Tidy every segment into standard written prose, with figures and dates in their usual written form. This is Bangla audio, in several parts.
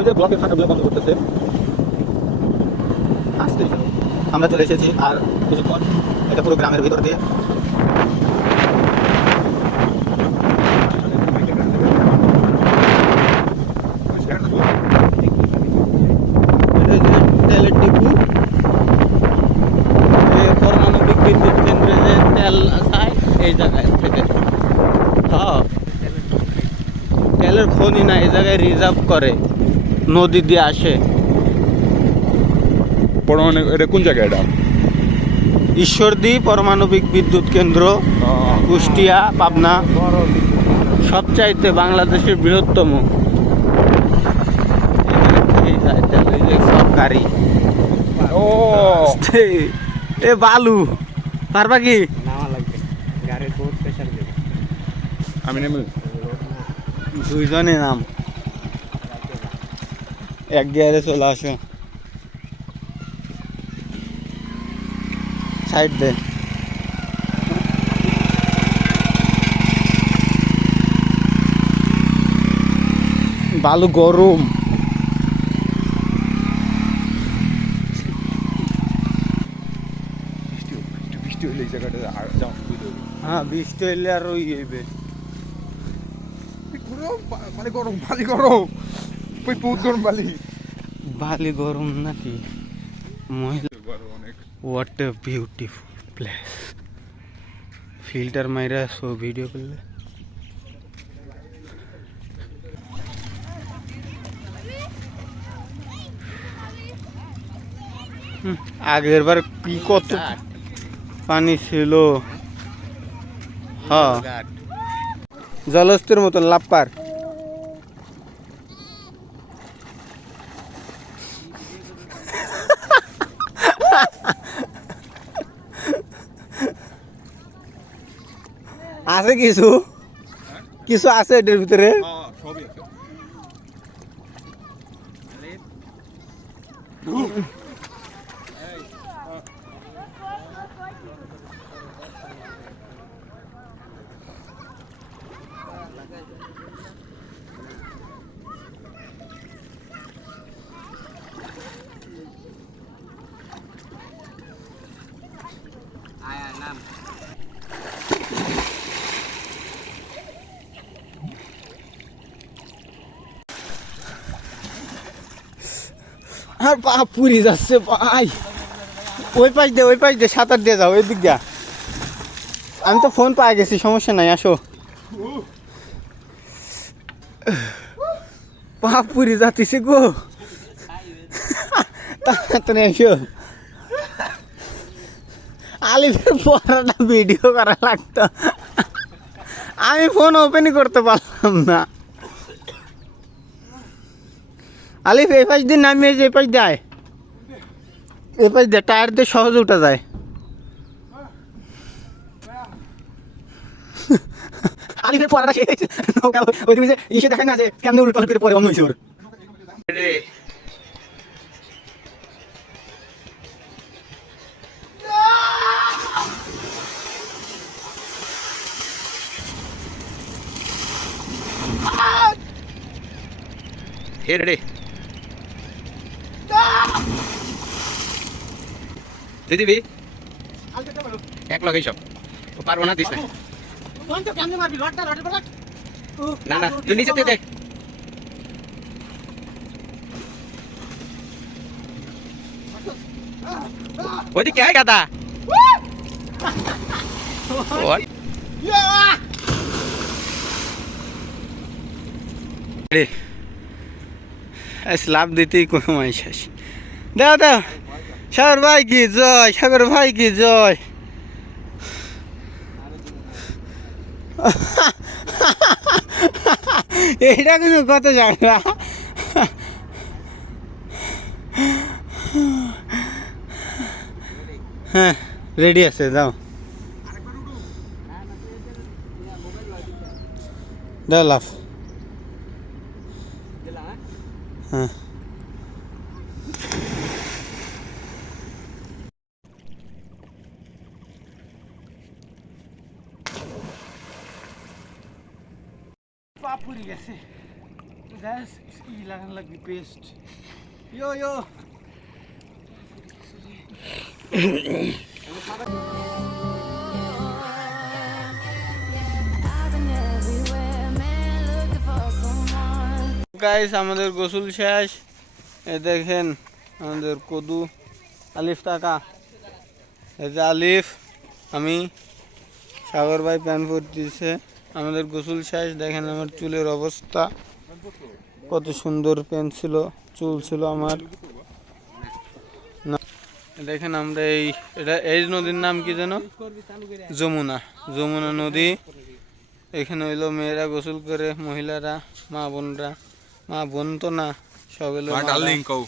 ওই যে ব্লকের ফাটাগুলো বন্ধ করতেছে। আসতে আমরা চলে এসেছি আর কিছুক্ষণ, এটা পুরো গ্রামের ভিতর দিয়ে। তেলের ডিপু, পারমাণবিক বিদ্যুৎ কেন্দ্রে যে তেল যায় এই জায়গায় থেকে। হ্যাঁ, তেলের খনি না, এই জায়গায় রিজার্ভ করে, নদী দিয়ে আসে। এটা কোন জায়গা? এটা ঈশ্বরদী পারমাণবিক বিদ্যুৎ কেন্দ্র, কুষ্টিয়া, পাবনা, সবচাইতে বাংলাদেশের বৃহত্তম। সব গাড়ি। ও এ বালু পারবা কি? আমি নেমে দুইজনে নাম, এক গিয়ারে চলে আসো। সাইড দে। বালু গরম। বৃষ্টি হলে এই জায়গাটা আর যাও হ্যাঁ, বৃষ্টি হইলে আর ওই হইবে। মানে গরম, বালি গরম, বহুত গরম বালি। বালি গরম নাকি? মহিলা, অনেক। What a beautiful place. Filter মাইরা সো ভিডিও করলে আগের বার কি কত পানি ছিল। হ্যাঁ, জলস্থের মতন লাপ্পার। আছে কিছু কিছু আছে এটার ভিতরে। সবই আছে। আর পা পুরি যাচ্ছে ভাই। ওই পাশ দিয়ে সাঁতার দিয়ে যাও, ওই দিক দিয়া। আমি তো ফোন পাই গেছি, সমস্যা নাই, আসো। পা পুরি যাচ্ছে গো, তাড়াতাড়ি আসো। আলিফের পড়াটা ভিডিও করা লাগতো, আমি ফোন ওপেনই করতে পারলাম না। আলিফ এই পাশ দিয়ে নামিয়ে যে এই পাশ দেয়, এই পাশ দিয়ে টায়ার দিয়ে সহজে উঠা যায়। আলিফের পড়াটা শেষ, ওই দিকে ইসে দেখেন না যে কেমন উল্টো করে পরে অন্য হয়েছে ওর। হে রে তুই দিবি এক লাখ এইসব পারবো না, দিস না। না না, তুই নিচে তুই দেখ। ওইদিকে আয় গাদা। লাভ দিতেই কোনো মাই শেষ। দাও দাও, সাগর ভাই কি জয়, সাগর ভাই কি জয়। এইটা কিন্তু কত জায়গা। হ্যাঁ, রেডি আছে, যাও দাও লাভ। হ্যাঁ, পা পুড়ে গেছে। Guys, इसकी लगने लगी पेस्ट. Yo. গাইস আমাদের গোসল শেষ এ দেখেন আমাদের কদু আলিফ টাকা এই যে আলিফ আমি সাগর ভাই প্যান পরতেছে আমাদের গোসল শেষ দেখেন আমার চুলের অবস্থা কত সুন্দর প্যান ছিল চুল ছিল আমার না দেখেন আমরা এই নদীর নাম কি যেন যমুনা নদী এখানে হইলো মেয়েরা গোসল করে মহিলারা মা বোন তো না সব হলো ডার্লিং কও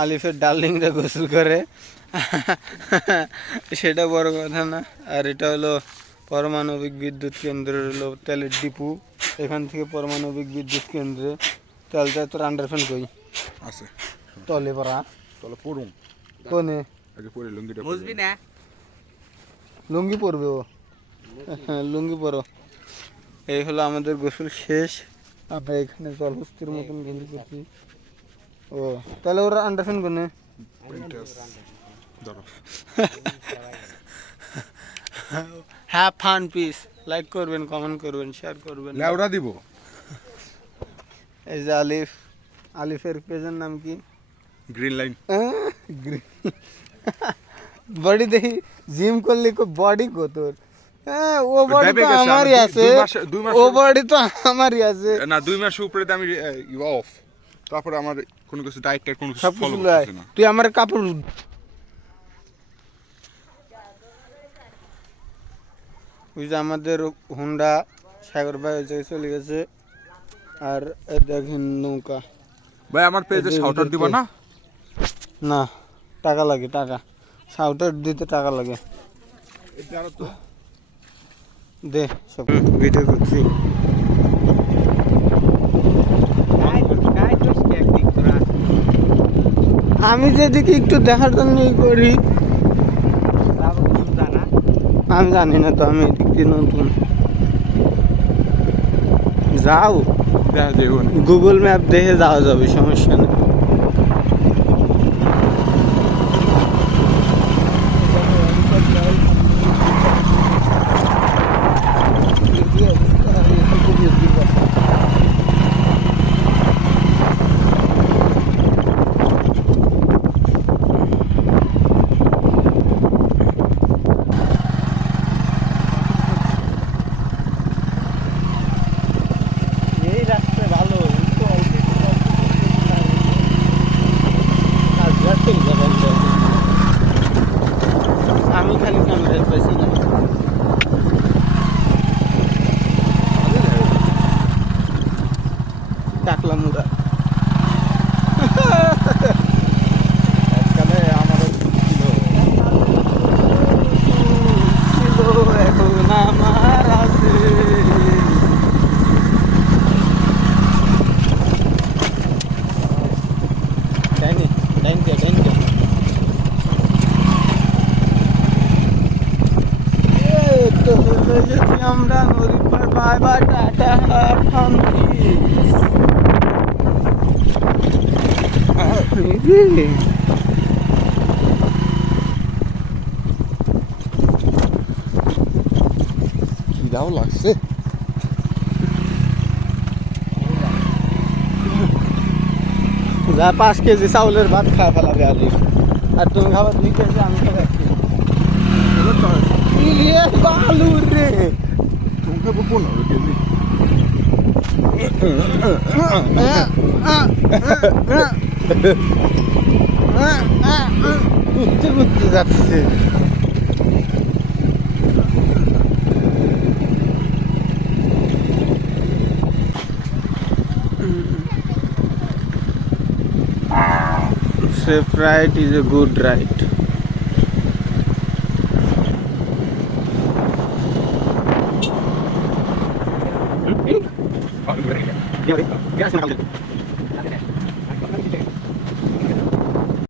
আলিফের ডার্লিংরা গোসল করে সেটা বড় কথা না আর এটা হলো পারমাণবিক বিদ্যুৎ কেন্দ্রের হলো তেলের ডিপু এখান থেকে পারমাণবিক বিদ্যুৎ কেন্দ্রে তেলটা তোর আন্ডারফ্যান কই আছে তলে পড়া তলে পড়ুম কোনে আগে পরে লুঙ্গিটা বুঝবি না লুঙ্গি পরবে ও হ্যাঁ লুঙ্গি পরো এই হলো আমাদের গোসল শেষ আমরা এখানে জলহস্তির মতন গোসল করছি ও তাহলে ওরা আন্ডারফ্যান কোনে ধরো হ্যাভ ফান পিস লাইক করবেন কমেন্ট করবেন শেয়ার করবেন লেওড়া দিব এই যে আলিফের পেজের নাম কি গ্রিন লাইন বডি দেখি জিম করলে বডি কত হ্যাঁ ও বডি তো আমারই আছে ও বডি তো আমারই আছে না 2 মাস উপরে আমি অফ তারপরে আমার কোনো কিছু ডায়েট কোনো কিছু সব ফলো কিছু করতেছি না তুই আমার কাপড় ওই যে আমাদের হুন্ডা সাগর ভাই ওই জায়গায় চলে গেছে আর দেখেন নৌকা ভাই আমার পেজে শাউট আউট দিব না না টাকা লাগে টাকা শাউট আউট দিতে টাকা লাগে এটা আর তো দে সব ভিডিও করছি আমি যেদিকে একটু দেখার জন্য করি আমি জানি না তো আমি এদিক দিয়ে নতুন যাও দেখুন গুগল ম্যাপ দেখে যাওয়া যাবে সমস্যা নেই এই রাস্তা ভালো আমি খালি ক্যামেরায় পাইছি না ডাকলাম মুরা আজকালে আমারও ছিল এখন আমার আছে ডাইন দিয়ে আমরা নদীর পার বাই বাই টাটা খিদাও লাগছে যা 5 কেজি চাউলের ভাত খাওয়া ফেলাবে আলিফ আর তুমি খাবার 2 কেজি আমি খাবার 1 কেজি বালু রে তোমাকে 15 কেজি ঘুরতে যাচ্ছে Safe ride is a good ride. Oh,